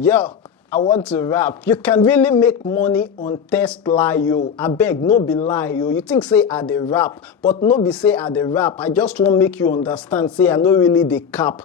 Yeah, I want to rap. You can really make money on Testlio. I beg, no be lie, yo. You think say I dey rap, but no be say I dey rap. I just want make you understand, say I no really dey cap.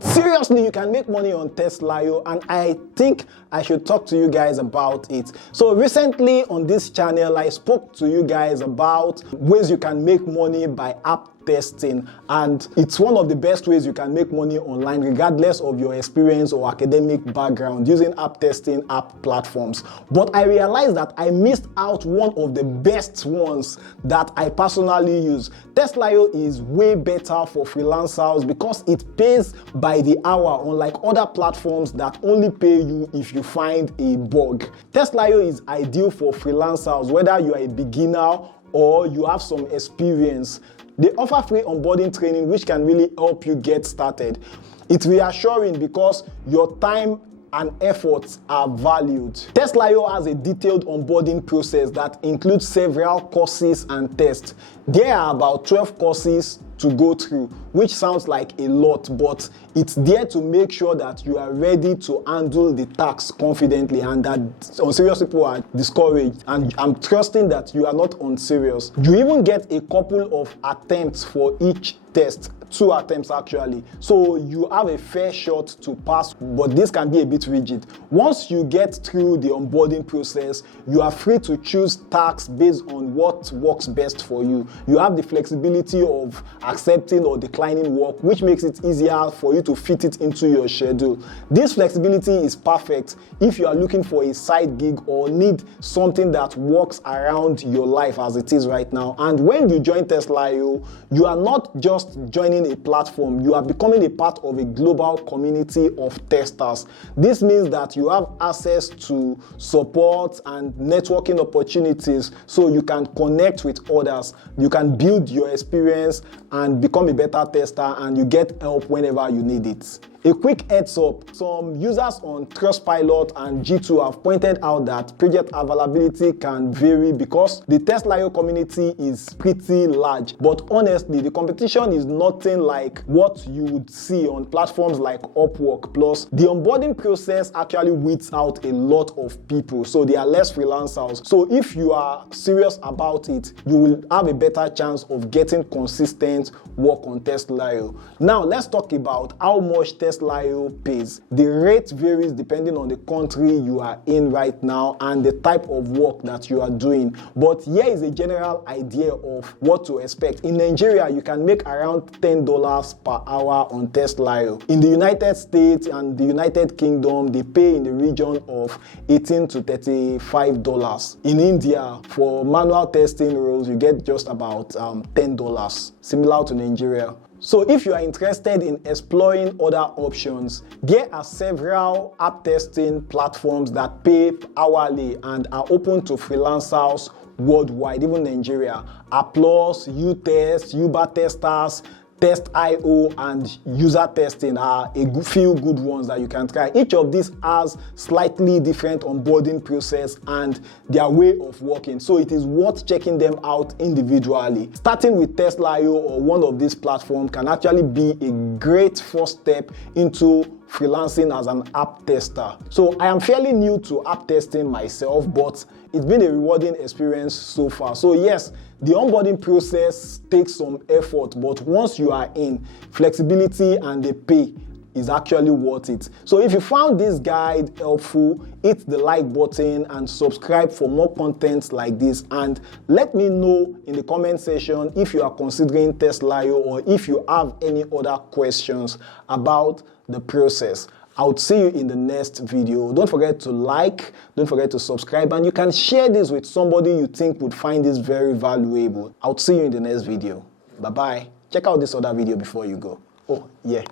Seriously, you can make money on Testlio, and I think I should talk to you guys about it. So recently on this channel, I spoke to you guys about ways you can make money by app testing, and it's one of the best ways you can make money online regardless of your experience or academic background using app testing app platforms. But I realized that I missed out one of the best ones that I personally use. Testlio is way better for freelancers because it pays by the hour, unlike other platforms that only pay you if you find a bug. Testlio is ideal for freelancers, whether you are a beginner or you have some experience. They offer free onboarding training which can really help you get started. It's reassuring because your time and efforts are valued. Testlio has a detailed onboarding process that includes several courses and tests. There are about 12 courses to go through, which sounds like a lot, but it's there to make sure that you are ready to handle the task confidently and that unserious people are discouraged. And I'm trusting that you are not unserious. You even get a couple of attempts for each test. 2 attempts actually, so you have a fair shot to pass, but this can be a bit rigid. Once you get through the onboarding process, you are free to choose tasks based on what works best for you. You have the flexibility of accepting or declining work, which makes it easier for you to fit it into your schedule. This flexibility is perfect if you are looking for a side gig or need something that works around your life as it is right now. And when you join Testlio, you are not just joining a platform, you are becoming a part of a global community of testers. This means that you have access to support and networking opportunities, so you can connect with others, you can build your experience and become a better tester, and you get help whenever you need it. A quick heads up, some users on Trustpilot and G2 have pointed out that project availability can vary because the Testlio community is pretty large. But honestly, the competition is nothing like what you would see on platforms like Upwork. Plus, the onboarding process actually weeds out a lot of people, so there are less freelancers. So if you are serious about it, you will have a better chance of getting consistent work on Testlio. Now, let's talk about how much Testlio pays. The rate varies depending on the country you are in right now and the type of work that you are doing. But here is a general idea of what to expect. In Nigeria, you can make around $10 per hour on Testlio. In the United States and the United Kingdom, they pay in the region of $18 to $35. In India, for manual testing roles, you get just about $10, similar to Nigeria. So if you are interested in exploring other options, there are several app testing platforms that pay hourly and are open to freelancers worldwide, even Nigeria. Applause, Utest, Uber Testers, Test.io and user testing are a few good ones that you can try. Each of these has slightly different onboarding process and their way of working, so it is worth checking them out individually. Starting with Testlio or one of these platforms can actually be a great first step into freelancing as an app tester. So I am fairly new to app testing myself, but it's been a rewarding experience so far. So yes, the onboarding process takes some effort, but once you are in, flexibility and the pay is actually worth it. So if you found this guide helpful, hit the like button and subscribe for more content like this, and let me know in the comment section if you are considering Testlio or if you have any other questions about the process. I'll see you in the next video. Don't forget to like, don't forget to subscribe, and you can share this with somebody you think would find this very valuable. I'll see you in the next video. Bye-bye. Check out this other video before you go. Oh, yeah.